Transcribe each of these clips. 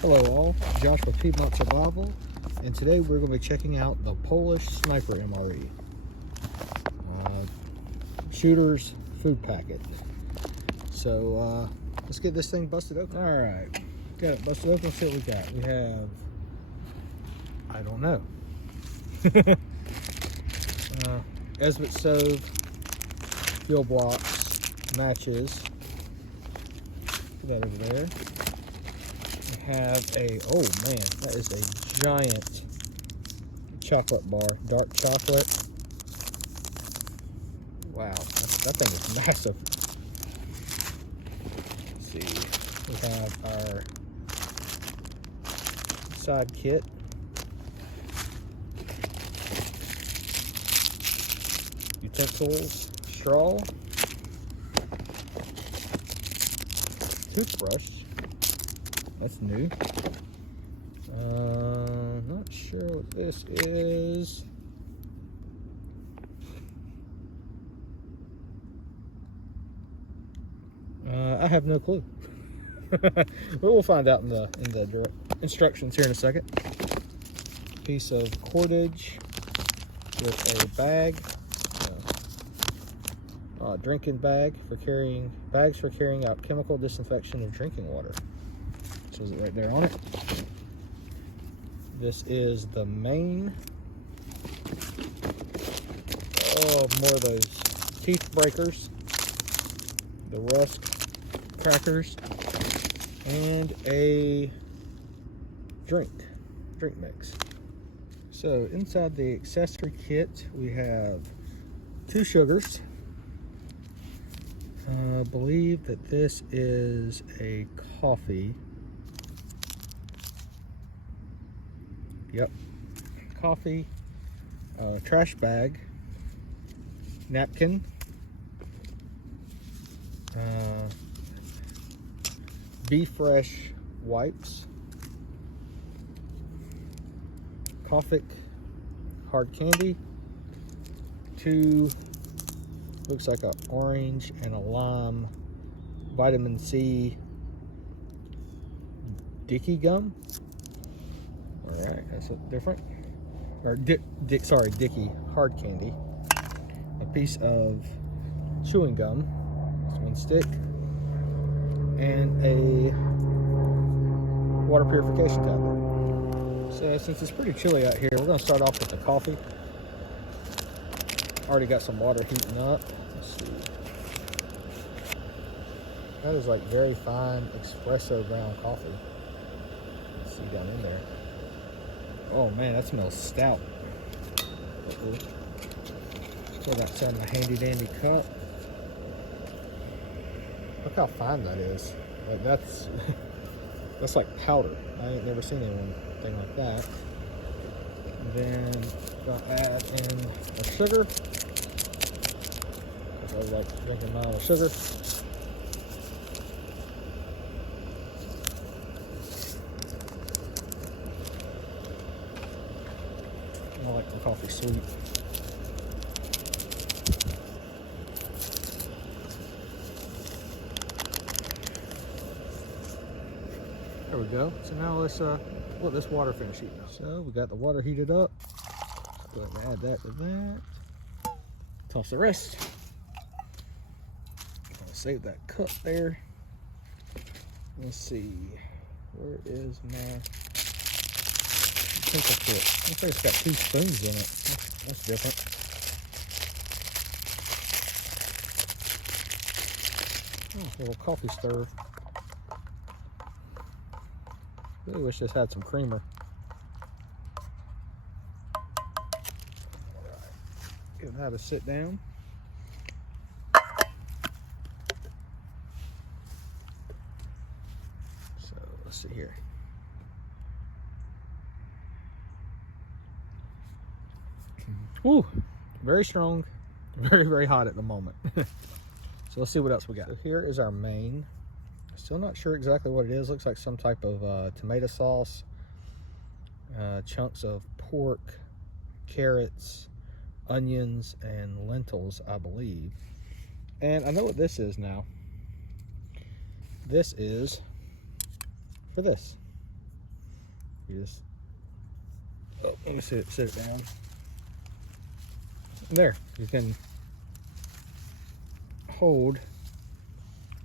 Hello all, Josh with Piedmont Survival, and today we're going to be checking out the Polish Sniper MRE. Shooter's food packet. So let's get this thing busted open. Alright, got it busted open. Let's see what we got. We have, I don't know. Esbit stove, fuel blocks, matches. Put that over there. We have a, oh man, that is a giant chocolate bar, dark chocolate. Wow, that thing is massive. Let's see, we have our side kit. Utensils, straw, toothbrush. That's new. Not sure what this is. I have no clue. But we'll find out in the instructions here in a second. Piece of cordage with a bag, drinking bag for carrying bags for carrying out chemical disinfection of drinking water. Says it right there on it. This is the main. Oh, more of those teeth breakers, the rusk crackers, and a drink mix. So inside the accessory kit we have 2 sugars. I believe that this is a coffee. Yep, coffee, trash bag, napkin, Be Fresh wipes, Coughic hard candy, 2, looks like an orange and a lime vitamin C Dicky gum. All right, that's different. Or Dicky hard candy. A piece of chewing gum, just 1 stick, and a water purification tablet. So since it's pretty chilly out here, we're going to start off with the coffee. Already got some water heating up. Let's see. That is like very fine espresso ground coffee. Let's see down in there. Oh man, that smells stout. Put that inside my handy dandy cup. Look how fine that is. Like that's like powder. I ain't never seen anything like that. And then gonna add in a sugar. I like drinking mine with sugar. I like the coffee sweet. There we go. So now let's let this water finish heating up. So we got the water heated up. Go ahead and add that to that. Toss the rest. I'll save that cup there. Let's see. Where is my pencil kit? Looks like it's got 2 spoons in it. That's different. Oh, a little coffee stir. Really wish this had some creamer. Alright. Give that a sit down. So let's see here. Ooh, very strong, very, very hot at the moment. So let's see what else we got. So here is our main. Still not sure exactly what it is. Looks like some type of tomato sauce, chunks of pork, carrots, onions, and lentils, I believe. And I know what this is now. This is for this. You just, oh, let me sit it down. There, you can hold,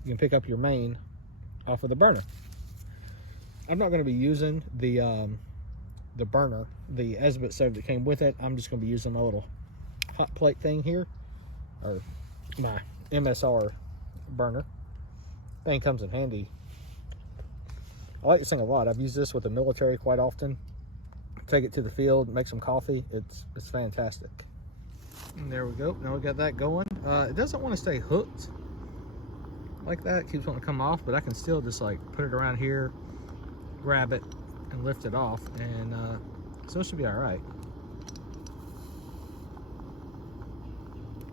you can pick up your main off of the burner. I'm not going to be using the burner, the Esbit stove that came with it. I'm just going to be using my little hot plate thing here, or my MSR burner. Thing comes in handy. I like this thing a lot. I've used this with the military quite often. Take it to the field, make some coffee. It's fantastic. And there we go. Now we got that going. It doesn't want to stay hooked like that. It keeps wanting to come off, but I can still just like put it around here, grab it, and lift it off, and so it should be all right.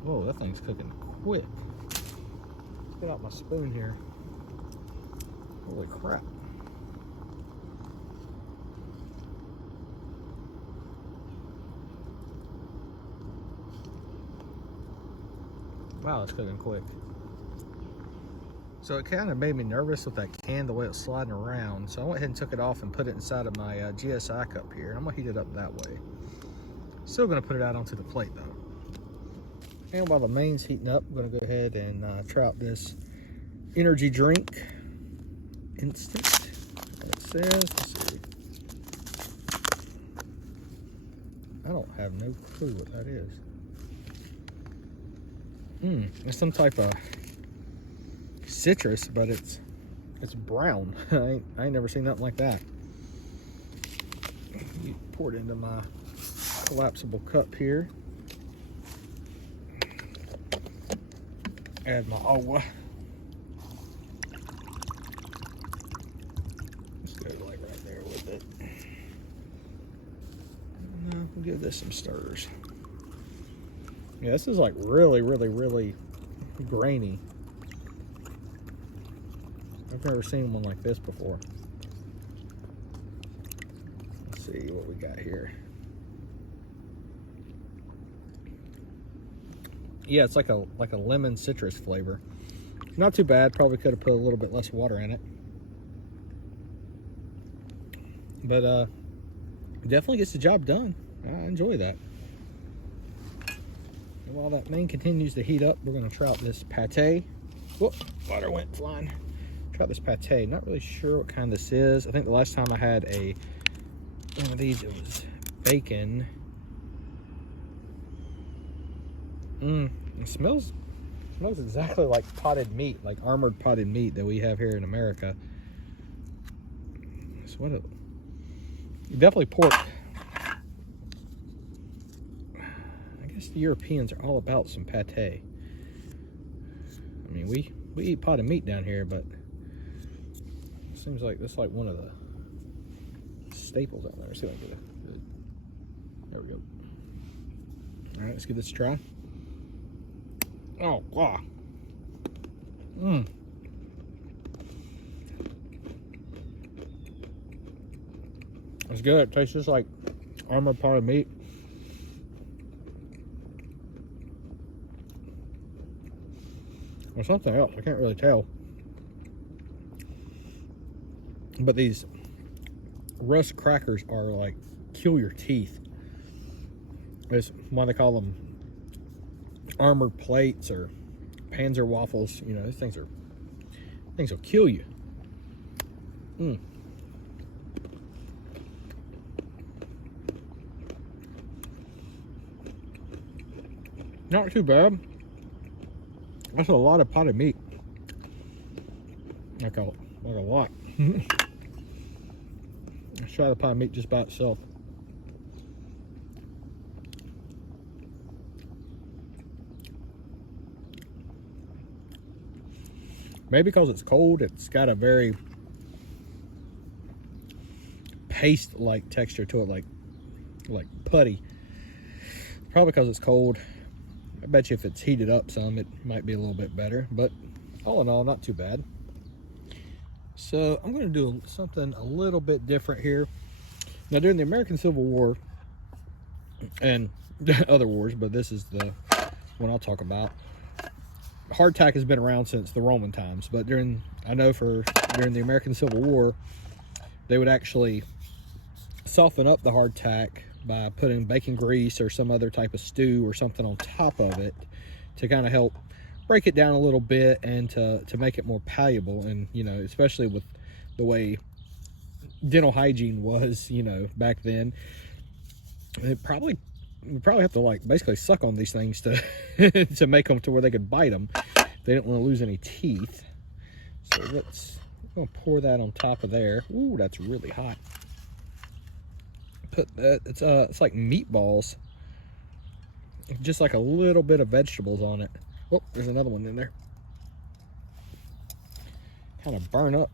Whoa, that thing's cooking quick. Get out my spoon here. Holy crap. Wow, it's cooking quick. So it kind of made me nervous with that can, the way it's sliding around. So I went ahead and took it off and put it inside of my GSI cup here. And I'm gonna heat it up that way. Still gonna put it out onto the plate though. And while the main's heating up, I'm gonna go ahead and try out this energy drink. Instant, it says, let's see. I don't have no clue what that is. It's some type of citrus, but it's brown. I ain't never seen nothing like that. You pour it into my collapsible cup here. Add my awhile. Let's go like right there with it. Now we'll give this some stirs. Yeah, this is like really grainy. I've never seen one like this before. Let's see what we got here. Yeah, it's like a lemon citrus flavor. Not too bad. Probably could have put a little bit less water in it. But definitely gets the job done. I enjoy that. And while that main continues to heat up, we're going to try out this pate. Whoop, water went flying. Try out this pate. Not really sure what kind this is. I think the last time I had one of these, it was bacon. It smells exactly like potted meat, like armored potted meat that we have here in America. So what definitely pork. I guess the Europeans are all about some pate. I mean, we eat potted meat down here, but it seems like that's like one of the staples out there. Let's see if I can get it. There we go. All right, let's give this a try. Oh, wow. It's good. It tastes just like armored potted meat. Or something else. I can't really tell. But these rust crackers are like kill your teeth. That's why they call them armored plates or Panzer waffles. You know, these things will kill you. Not too bad. That's a lot of potted meat. Like a lot. Let's try the potted meat just by itself. Maybe because it's cold, it's got a very paste-like texture to it, like putty. Probably because it's cold. I bet you if it's heated up some, it might be a little bit better. But all in all, not too bad. So I'm going to do something a little bit different here. Now, during the American Civil War and other wars, but this is the one I'll talk about. Hardtack has been around since the Roman times, but during the American Civil War, they would actually soften up the hardtack by putting bacon grease or some other type of stew or something on top of it to kind of help break it down a little bit and to make it more palatable. And, you know, especially with the way dental hygiene was, you know, back then, we probably have to like basically suck on these things to to make them to where they could bite them. They didn't want to lose any teeth. So I'm gonna pour that on top of there. Ooh, that's really hot. Put that, it's like meatballs, just like a little bit of vegetables on it. Oh, there's another one in there. Kind of burn a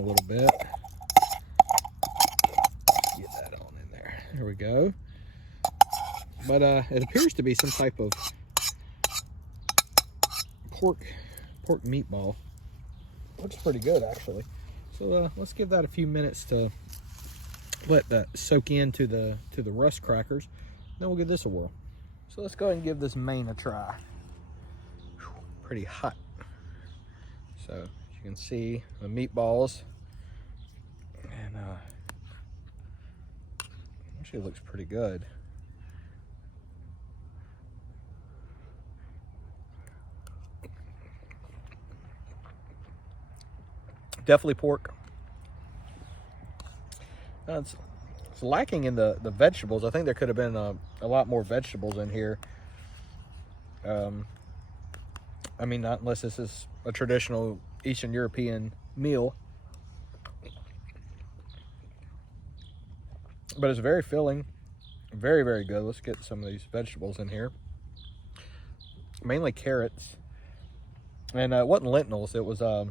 little bit. Get that on in there. There we go. But it appears to be some type of pork meatball. Looks pretty good, actually. So let's give that a few minutes to let that soak into the rust crackers. Then we'll give this a whirl. So let's go ahead and give this main a try. Whew, pretty hot. So as you can see, the meatballs, and actually looks pretty good. Definitely pork. It's lacking in the vegetables. I think there could have been a lot more vegetables in here. I mean, not unless this is a traditional Eastern European meal. But it's very filling. Very, very good. Let's get some of these vegetables in here. Mainly carrots. And it wasn't lentils. It was I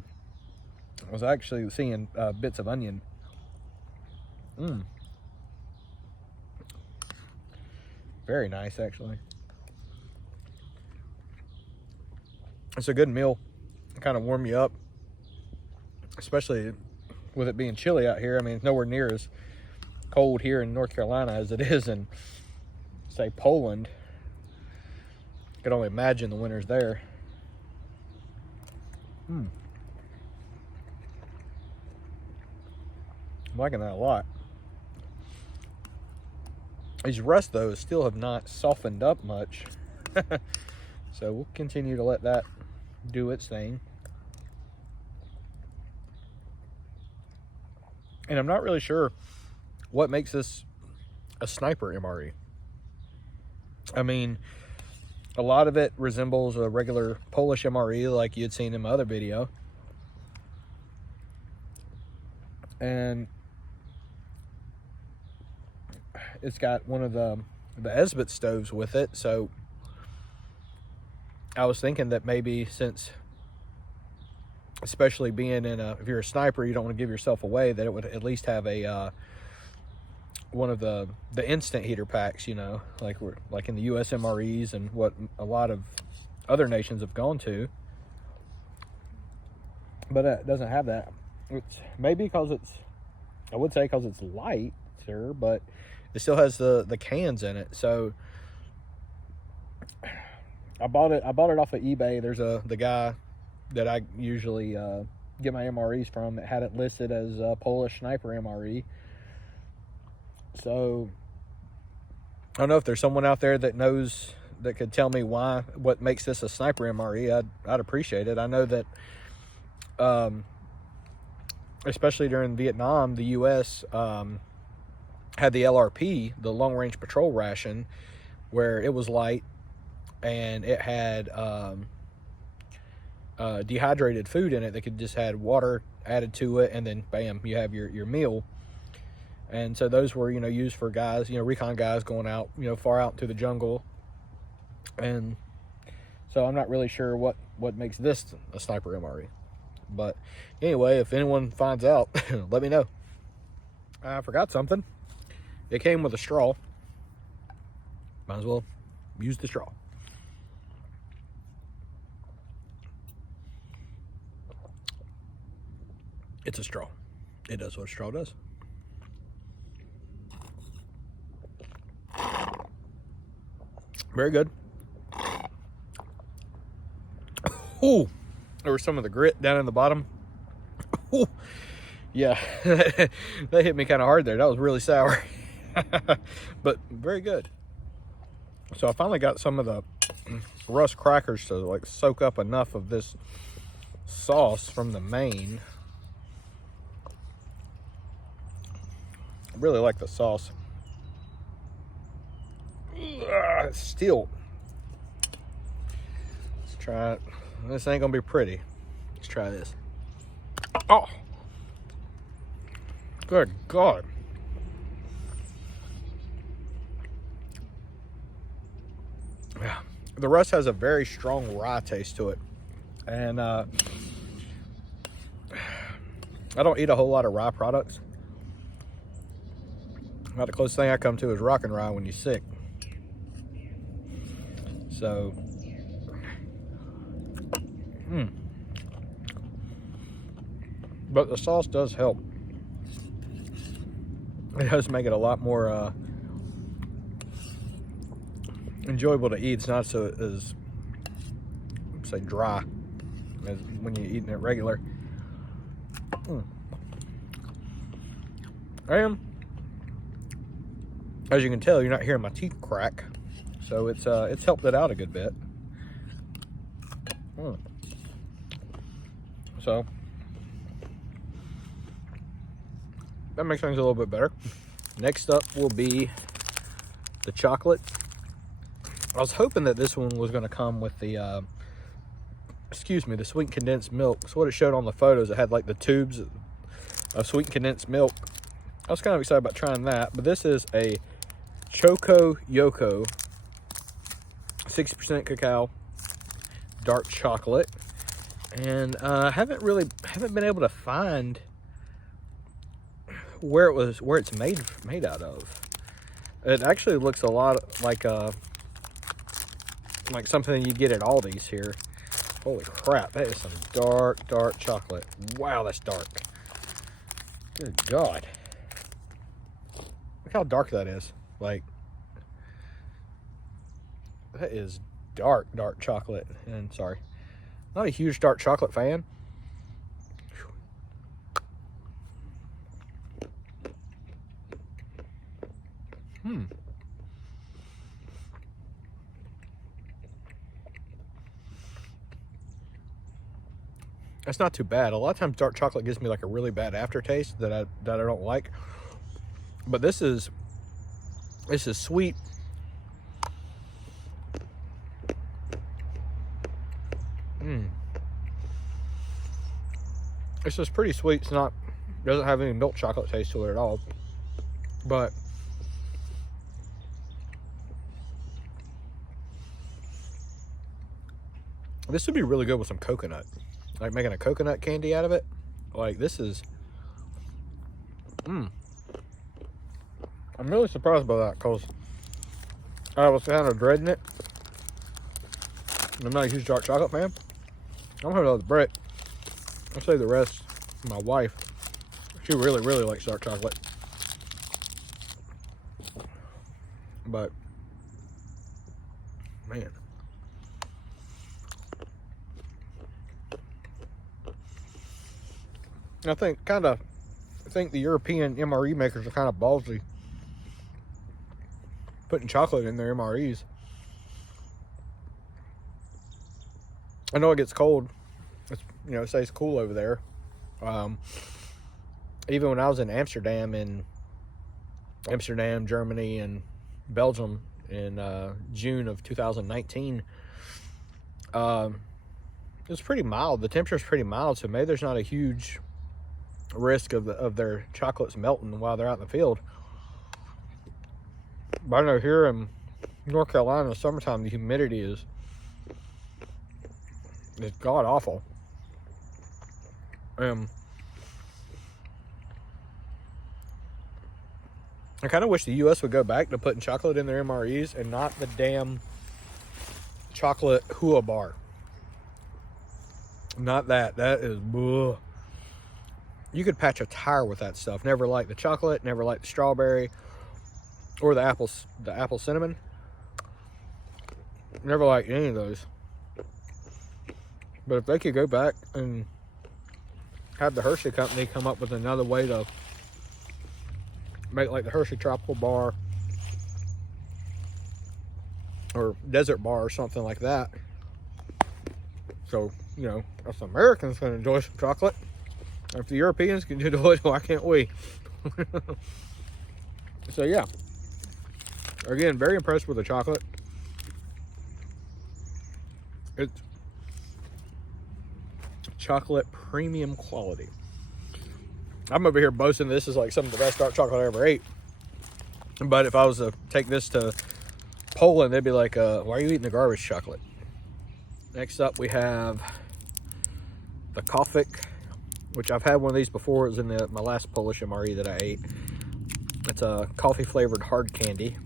was actually seeing bits of onion. Very nice, actually. It's a good meal. Kind of warm you up, especially with it being chilly out here. I mean, it's nowhere near as cold here in North Carolina as it is in, say, Poland. I could only imagine the winters there. I'm liking that a lot. These rust, though, still have not softened up much. So we'll continue to let that do its thing. And I'm not really sure what makes this a Sniper MRE. I mean, a lot of it resembles a regular Polish MRE like you'd seen in my other video. And it's got one of the Esbit stoves with it, so I was thinking that maybe, since, especially being in if you're a sniper, you don't want to give yourself away, that it would at least have a one of the instant heater packs, you know, like in the US MREs and what a lot of other nations have gone to. But it doesn't have that. It's maybe because I would say because it's lighter, but it still has the cans in it. So I bought it off of eBay. There's the guy that I usually get my MREs from that had it listed as a Polish Sniper MRE. So I don't know if there's someone out there that knows, that could tell me what makes this a Sniper MRE. I'd appreciate it. I know that especially during Vietnam, the US had the LRP, the long range patrol ration, where it was light and it had dehydrated food in it that could just had water added to it, and then bam, you have your meal. And so those were, you know, used for guys, you know, recon guys going out, you know, far out into the jungle. And so I'm not really sure what makes this a Sniper MRE. But anyway, if anyone finds out, let me know. I forgot something. It came with a straw. Might as well use the straw. It's a straw. It does what a straw does. Very good. Oh, there was some of the grit down in the bottom. Oh, Yeah, that hit me kind of hard there. That was really sour, but very good. So I finally got some of the rust crackers to like soak up enough of this sauce from the main. I really like the sauce. Still, let's try it. This ain't gonna be pretty. Let's try this. Oh, good God. Yeah, the rust has a very strong rye taste to it, and I don't eat a whole lot of rye products. About the closest thing I come to is rockin' rye when you're sick. So, but the sauce does help. It does make it a lot more enjoyable to eat. It's not so as say dry as when you're eating it regular. And as you can tell, you're not hearing my teeth crack, so it's helped it out a good bit. So that makes things a little bit better. Next up will be the chocolate. I was hoping that this one was going to come with the the sweet condensed milk. So what it showed on the photos, it had like the tubes of sweet condensed milk. I was kind of excited about trying that, but this is a Choco Yoko 60% cacao dark chocolate, and I haven't been able to find where it's made out of. It actually looks a lot like something you get at Aldi's here. Holy crap, that is some dark chocolate. Wow, that's dark. Good God. Look how dark that is. Like, that is dark chocolate. And sorry, not a huge dark chocolate fan. That's not too bad. A lot of times dark chocolate gives me like a really bad aftertaste that I don't like. But this is sweet. It's just pretty sweet. Doesn't have any milk chocolate taste to it at all. But this would be really good with some coconut. Like making a coconut candy out of it. Like this is, I'm really surprised by that because I was kind of dreading it. I'm not a huge dark chocolate fan. I'm gonna have another brick. I'll save the rest for my wife. She really likes dark chocolate. But man, I think the European MRE makers are kind of ballsy putting chocolate in their MREs. I know it gets cold. It's, it stays cool over there. Even when I was in Amsterdam, Germany, and Belgium in June of 2019, it was pretty mild. The temperature's pretty mild, so maybe there's not a huge risk of their chocolates melting while they're out in the field. But I know here in North Carolina in the summertime, the humidity is god awful. I kind of wish the U.S. would go back to putting chocolate in their MREs and not the damn chocolate hua bar. Not that. That is, ugh. You could patch a tire with that stuff. Never liked the chocolate, never liked the strawberry or the apple cinnamon. Never liked any of those. But if they could go back and had the Hershey company come up with another way to make like the Hershey Tropical Bar or Desert Bar or something like that. So, you know, us Americans can enjoy some chocolate. If the Europeans can do it, why can't we? So yeah, again, very impressed with the chocolate. It's chocolate premium quality. I'm over here boasting this is like some of the best dark chocolate I ever ate. But if I was to take this to Poland, they'd be like, why are you eating the garbage chocolate? Next up, we have the Kofik, which I've had one of these before. It was in my last Polish MRE that I ate. It's a coffee flavored hard candy.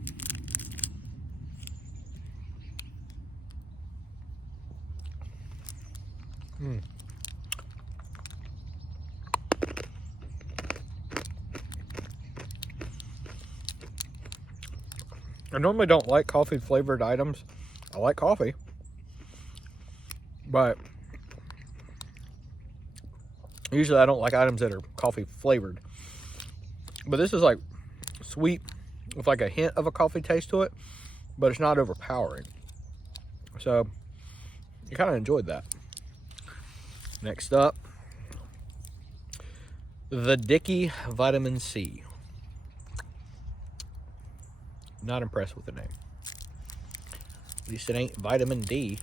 I normally don't like coffee flavored items. I like coffee, but usually I don't like items that are coffee flavored. But this is like sweet with like a hint of a coffee taste to it, but it's not overpowering. So I kind of enjoyed that. Next up, the Dickey Vitamin C. Not impressed with the name. At least it ain't vitamin D.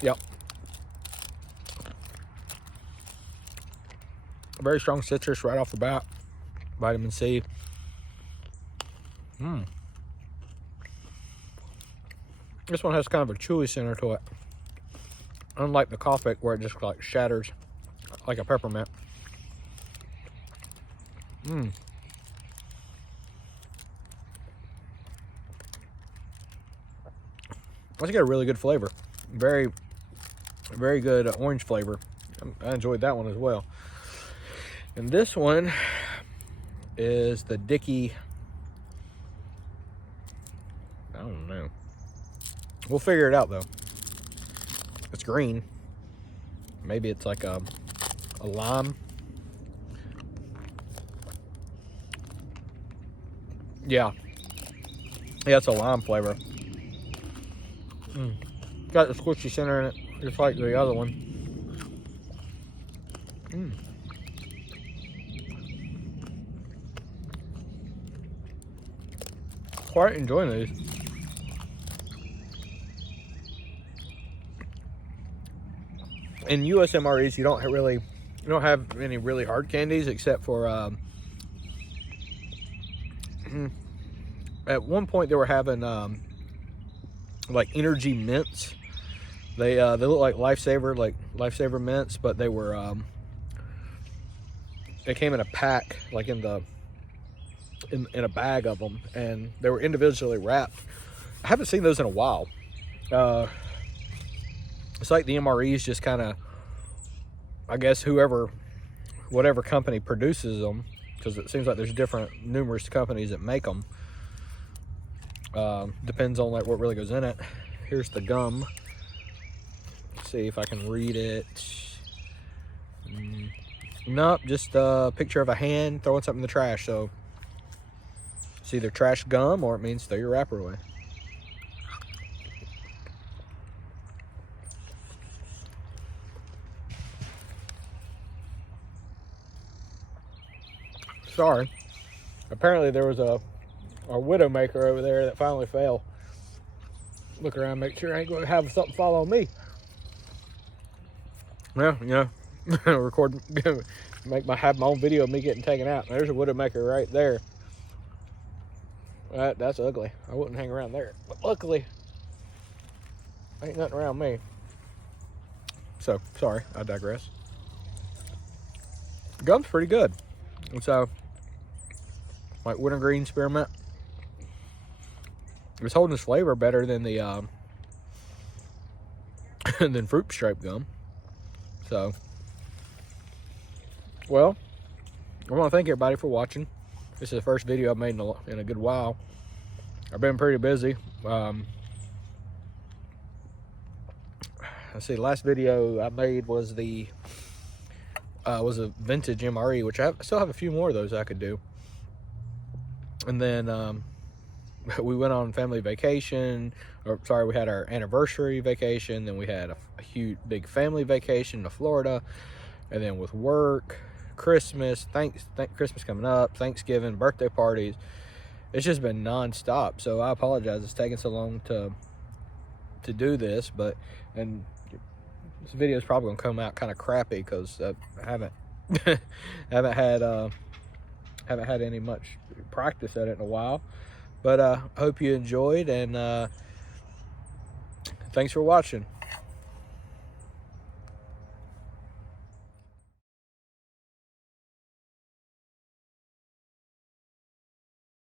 Yep. A very strong citrus right off the bat. Vitamin C. This one has kind of a chewy center to it. Unlike the Kofik where it just like shatters like a peppermint. Let's get a really good flavor. Very, very good orange flavor. I enjoyed that one as well. And this one is the Dickey. I don't know. We'll figure it out though. It's green. Maybe it's like a lime. Yeah, it's a lime flavor. Got the squishy center in it, just like the other one. Quite enjoying these. In US MREs, you don't have any really hard candies except for at one point they were having like energy mints. They look like lifesaver mints, but they were they came in a pack, like in a bag of them, and they were individually wrapped. I haven't seen those in a while. It's like the MREs just kind of, I guess whatever company produces them, because it seems like there's numerous companies that make them. Depends on like what really goes in it. Here's the gum. Let's see if I can read it. Nope, just a picture of a hand throwing something in the trash. So it's either trash gum or it means throw your wrapper away. Sorry. Apparently there was a Widowmaker over there that finally fell. Look around, make sure I ain't going to have something fall on me. Well, you know, have my own video of me getting taken out. There's a Widowmaker right there. That's ugly. I wouldn't hang around there. But luckily, ain't nothing around me. So, sorry, I digress. Gum's pretty good. And so, like wintergreen spearmint. It's holding its flavor better than the than fruit stripe gum. So, well, I want to thank everybody for watching. This is the first video I've made in a good while. I've been pretty busy. let's see, the last video I made was was a vintage MRE, which I still have a few more of those I could do. And then we went on family vacation, or sorry, we had our anniversary vacation, then we had a huge big family vacation to Florida, and then with work, Christmas, Christmas coming up, Thanksgiving, birthday parties, it's just been non-stop. So I apologize it's taking so long to do this, and this video is probably gonna come out kind of crappy because I haven't haven't had any much practice at it in a while. But I hope you enjoyed, and thanks for watching.